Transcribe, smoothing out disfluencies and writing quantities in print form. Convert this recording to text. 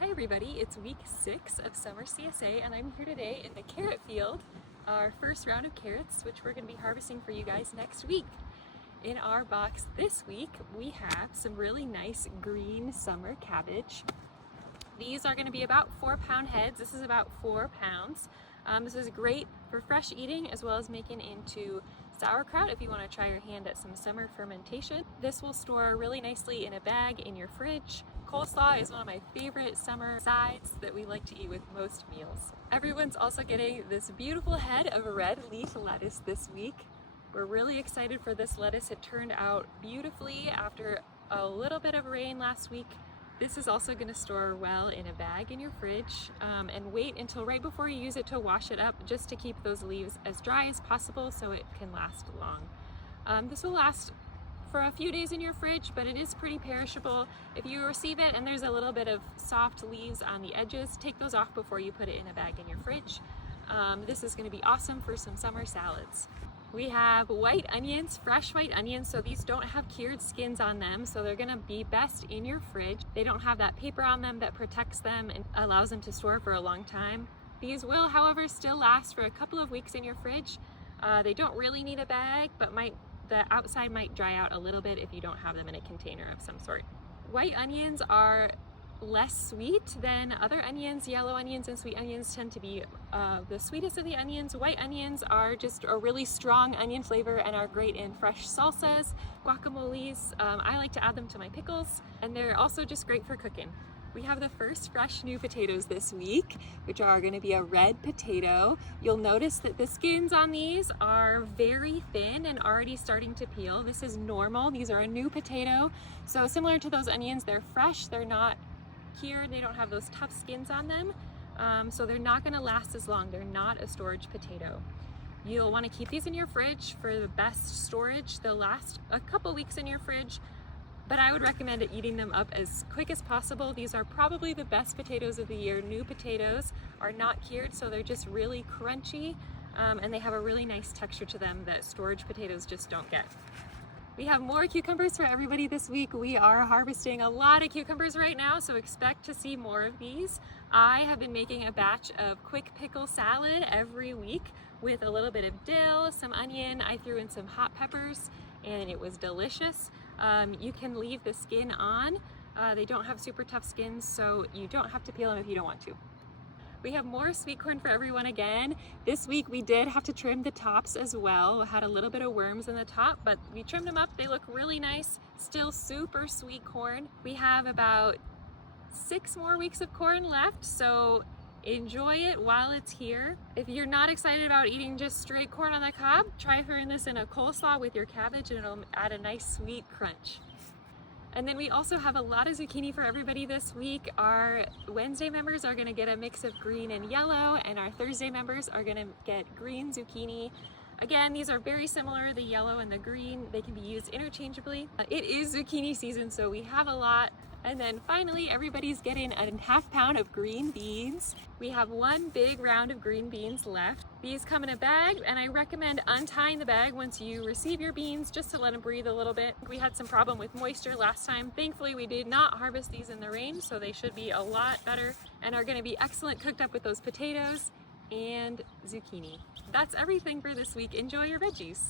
Hi everybody, it's week 6 of Summer CSA and I'm here today in the carrot field, our first round of carrots, which we're going to be harvesting for you guys next week. In our box this week, we have some really nice green summer cabbage. These are going to be about 4-pound heads. This is about 4 pounds. This is great for fresh eating as well as making into sauerkraut if you want to try your hand at some summer fermentation. This will store really nicely in a bag in your fridge. Coleslaw is one of my favorite summer sides that we like to eat with most meals. Everyone's also getting this beautiful head of red leaf lettuce this week. We're really excited for this lettuce. It turned out beautifully after a little bit of rain last week. This is also going to store well in a bag in your fridge and wait until right before you use it to wash it up, just to keep those leaves as dry as possible so it can last long. This will last for a few days in your fridge, but it is pretty perishable. If you receive it and there's a little bit of soft leaves on the edges, take those off before you put it in a bag in your fridge. This is going to be awesome for some summer salads. We have white onions, fresh white onions, so these don't have cured skins on them, so they're gonna be best in your fridge. They don't have that paper on them that protects them and allows them to store for a long time. These will, however, still last for a couple of weeks in your fridge. They don't really need a bag, but the outside might dry out a little bit if you don't have them in a container of some sort. White onions are less sweet than other onions. Yellow onions and sweet onions tend to be the sweetest of the onions. White onions are just a really strong onion flavor and are great in fresh salsas, guacamoles. I like to add them to my pickles, and they're also just great for cooking. We have the first fresh new potatoes this week, which are going to be a red potato. You'll notice that the skins on these are very thin and already starting to peel. This is normal. These are a new potato. So similar to those onions, they're fresh. They're not cured. They don't have those tough skins on them. So they're not going to last as long. They're not a storage potato. You'll want to keep these in your fridge for the best storage. They'll last a couple weeks in your fridge, but I would recommend eating them up as quick as possible. These are probably the best potatoes of the year. New potatoes are not cured, so they're just really crunchy, and they have a really nice texture to them that storage potatoes just don't get. We have more cucumbers for everybody this week. We are harvesting a lot of cucumbers right now, so expect to see more of these. I have been making a batch of quick pickle salad every week with a little bit of dill, some onion. I threw in some hot peppers and it was delicious. You can leave the skin on. They don't have super tough skins, so you don't have to peel them if you don't want to. We have more sweet corn for everyone again. This week we did have to trim the tops as well. We had a little bit of worms in the top, but we trimmed them up. They look really nice. Still super sweet corn. We have about 6 more weeks of corn left, so enjoy it while it's here. If you're not excited about eating just straight corn on the cob, try throwing this in a coleslaw with your cabbage and it'll add a nice sweet crunch. And then we also have a lot of zucchini for everybody this week. Our Wednesday members are gonna get a mix of green and yellow, and our Thursday members are gonna get green zucchini. Again, these are very similar, the yellow and the green. They can be used interchangeably. It is zucchini season, so we have a lot. And then finally, everybody's getting a ½ pound of green beans. We have 1 big round of green beans left. These come in a bag, and I recommend untying the bag once you receive your beans, just to let them breathe a little bit. We had some problem with moisture last time. Thankfully, we did not harvest these in the rain, so they should be a lot better and are gonna be excellent cooked up with those potatoes and zucchini. That's everything for this week. Enjoy your veggies.